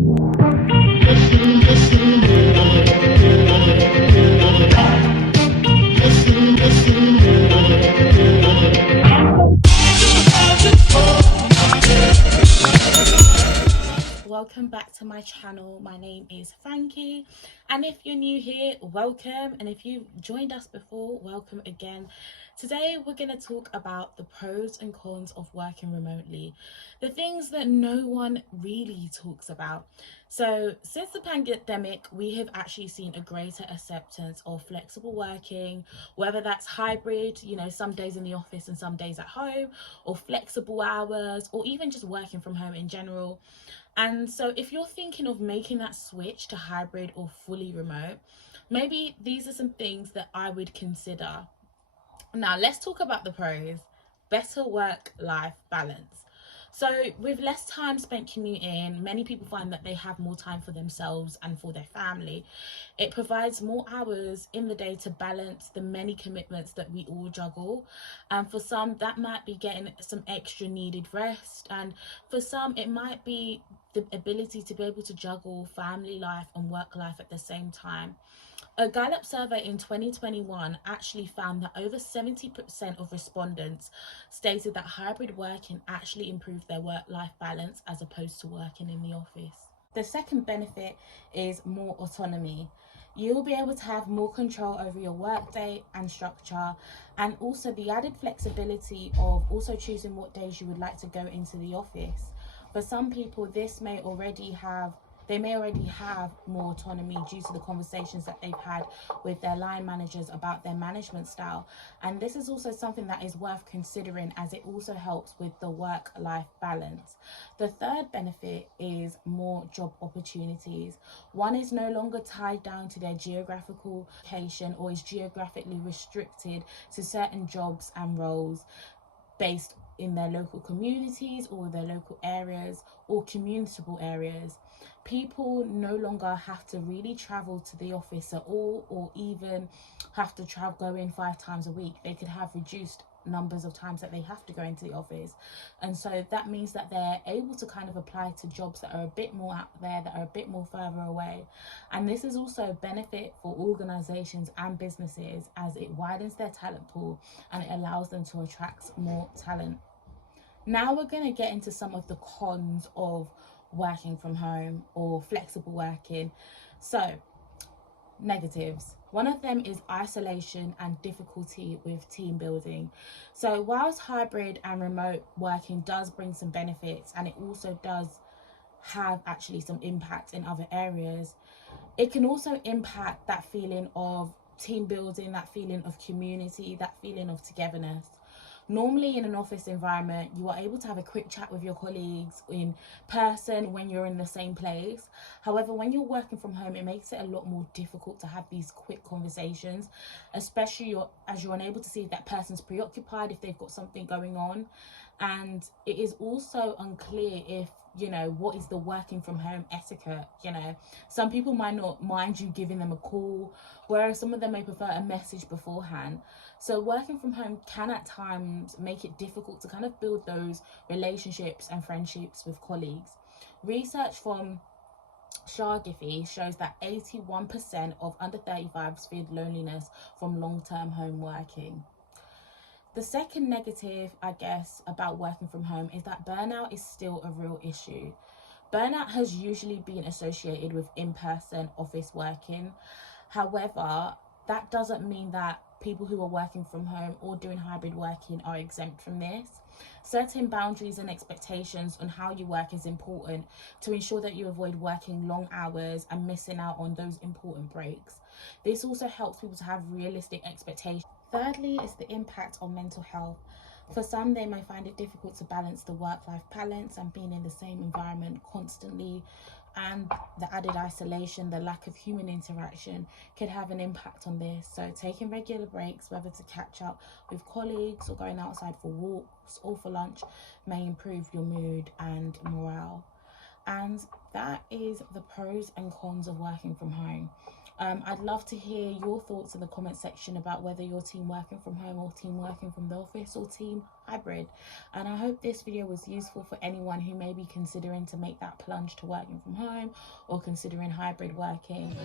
Welcome back to my channel. My name is Frankie, and if you're new here, welcome, and if you've joined us before, welcome again. Today we're going to talk about the pros and cons of working remotely, the things that no one really talks about. So since the pandemic, we have actually seen a greater acceptance of flexible working, whether that's hybrid, some days in the office and some days at home, or flexible hours, or even just working from home in general. And so if you're thinking of making that switch to hybrid or fully remote, maybe these are some things that I would consider. Now, let's talk about the pros. Better work-life balance. So with less time spent commuting, many people find that they have more time for themselves and for their family. It provides more hours in the day to balance the many commitments that we all juggle. And for some, that might be getting some extra needed rest. And for some, it might be the ability to be able to juggle family life and work life at the same time. A Gallup survey in 2021 actually found that over 70% of respondents stated that hybrid working actually improved their work-life balance as opposed to working in the office. The second benefit is more autonomy. You'll be able to have more control over your workday and structure, and also the added flexibility of also choosing what days you would like to go into the office. For some people, they may already have more autonomy due to the conversations that they've had with their line managers about their management style. And this is also something that is worth considering, as it also helps with the work-life balance. The third benefit is more job opportunities. One is no longer tied down to their geographical location or is geographically restricted to certain jobs and roles based in their local communities or their local areas or commutable areas. People no longer have to really travel to the office at all, or even have to go in 5 times a week. They could have reduced numbers of times that they have to go into the office, and so that means that they're able to kind of apply to jobs that are a bit more out there, that are a bit more further away. And this is also a benefit for organizations and businesses, as it widens their talent pool and it allows them to attract more talent. Now we're going to get into some of the cons of working from home or flexible working. So, negatives. One of them is isolation and difficulty with team building. So whilst hybrid and remote working does bring some benefits, and it also does have actually some impact in other areas, it can also impact that feeling of team building, that feeling of community, that feeling of togetherness. Normally in an office environment, you are able to have a quick chat with your colleagues in person when you're in the same place. However, when you're working from home, it makes it a lot more difficult to have these quick conversations, especially as you're unable to see if that person's preoccupied, if they've got something going on. And it is also unclear if what is the working from home etiquette. Some people might not mind you giving them a call, whereas some of them may prefer a message beforehand. So working from home can at times make it difficult to kind of build those relationships and friendships with colleagues. Research from Shagify shows that 81% of under 35s feared loneliness from long-term home working. The second negative, I guess, about working from home is that burnout is still a real issue. Burnout has usually been associated with in-person office working. However, that doesn't mean that people who are working from home or doing hybrid working are exempt from this. Setting boundaries and expectations on how you work is important to ensure that you avoid working long hours and missing out on those important breaks. This also helps people to have realistic expectations. Thirdly is the impact on mental health. For some, they may find it difficult to balance the work-life balance and being in the same environment constantly, and the added isolation, the lack of human interaction could have an impact on this. So taking regular breaks, whether to catch up with colleagues or going outside for walks or for lunch, may improve your mood and morale. And that is the pros and cons of working from home. I'd love to hear your thoughts in the comment section about whether you're team working from home or team working from the office or team hybrid. And I hope this video was useful for anyone who may be considering to make that plunge to working from home or considering hybrid working.